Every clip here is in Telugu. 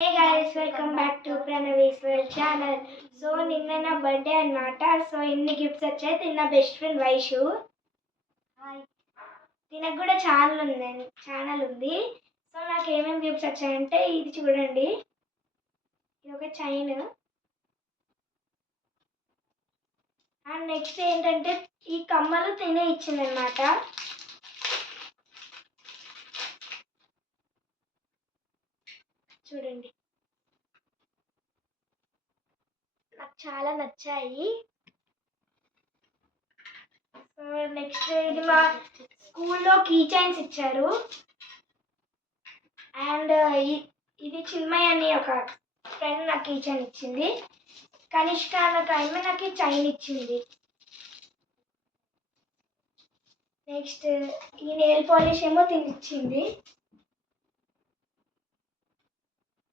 Hey guys, welcome back to Pranavi's World channel. So నిన్న నా బర్త్డే అన్నమాట. సో ఇన్ని గిఫ్ట్స్ వచ్చాయి. తిన్న బెస్ట్ ఫ్రెండ్ వైషు. హాయ్. తినకు కూడా ఛానల్ ఉంది. సో నాకు ఏమేమి గిఫ్ట్స్ వచ్చాయంటే ఇది చూడండి. ఇది ఒక చైన్. అండ్ నెక్స్ట్ ఏంటంటే ఈ కమ్మలు తినే ఇచ్చిందనమాట. చూడండి, నాకు చాలా నచ్చాయి. సో నెక్స్ట్ ఇది మా స్కూల్లో కీ చైన్స్ ఇచ్చారు. అండ్ ఇది చిన్మయ్ అని ఒక ఫ్రెండ్ నాకు కీ చైన్ ఇచ్చింది. కనిష్క అన్న టైం నాకు చైన్ ఇచ్చింది. నెక్స్ట్ ఈ నెయిల్ పాలిష్ ఏమో తినిచ్చింది.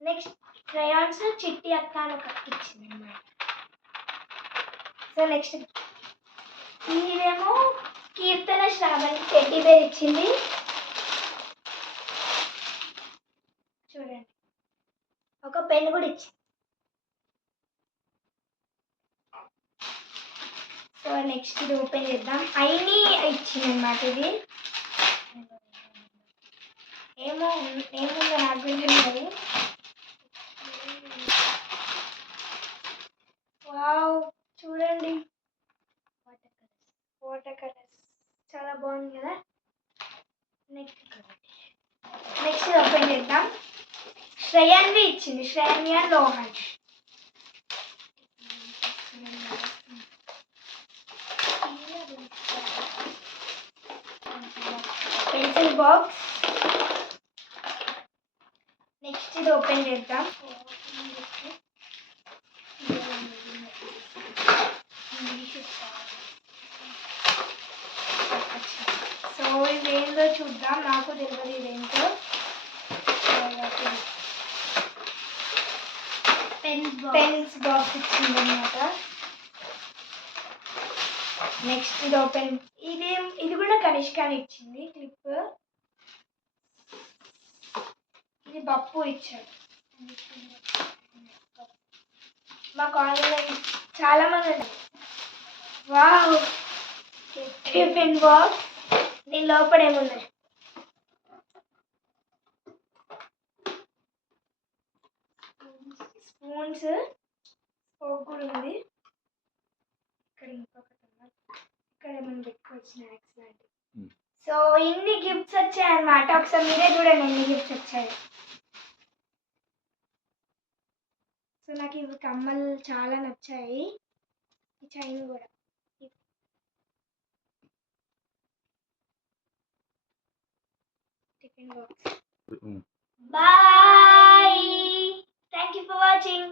నెక్స్ట్ క్రయాన్స్ చిట్టి అక్క అని ఒక ఇచ్చింది అన్నమాట. సో నెక్స్ట్ ఇదేమో కీర్తన శ్రావణి టెడ్డీ బేర్ ఇచ్చింది. చూడండి, ఒక పెన్ కూడా ఇచ్చింది. సో నెక్స్ట్ ఇది ఓపెన్ చేద్దాం. ఐని ఇచ్చింది అన్నమాట. ఇది ఏముందో నాకు తెలియదు. వావ్, చూడండి, వాటర్ కలర్స్ చాలా బాగుంది కదా. నెక్స్ట్ ఓపెన్ చేద్దాం. శ్రేయాన్వి ఇచ్చింది, Shreyanvi and Lohan. Pencil box. Next ఇది ఓపెన్ చేద్దాం. సో ఇదేందో చూద్దాం, నాకు తెలియదు ఇదేంటో. పెన్స్ బాక్స్ ఇచ్చింది అనమాట. నెక్స్ట్ ఇది ఓపెన్. ఇది కూడా కనిష్కాని ఇచ్చింది క్లిప్. ఇది బప్పు ఇచ్చాడు. మా కాలేజీలో చాలా మంది. Wow, tiffin box. దీని లోపల ఏమున్నాయి? స్పూన్స్, ఫోక్ కూడా ఉంది. ఇక్కడ ఇంకొకటి ఉన్నది. ఇక్కడ ఏమైనా పెట్టుకోవచ్చు స్నాక్స్ లాంటివి. సో ఇన్ని గిఫ్ట్స్ వచ్చాయి అన్నమాట. ఒకసారి మీరే చూడండి ఎన్ని గిఫ్ట్స్ వచ్చాయి. సో నాకు ఇవి కమ్మలు చాలా నచ్చాయి. ఈ చైన్ కూడా. Tiffin box. Bye, thank you for watching.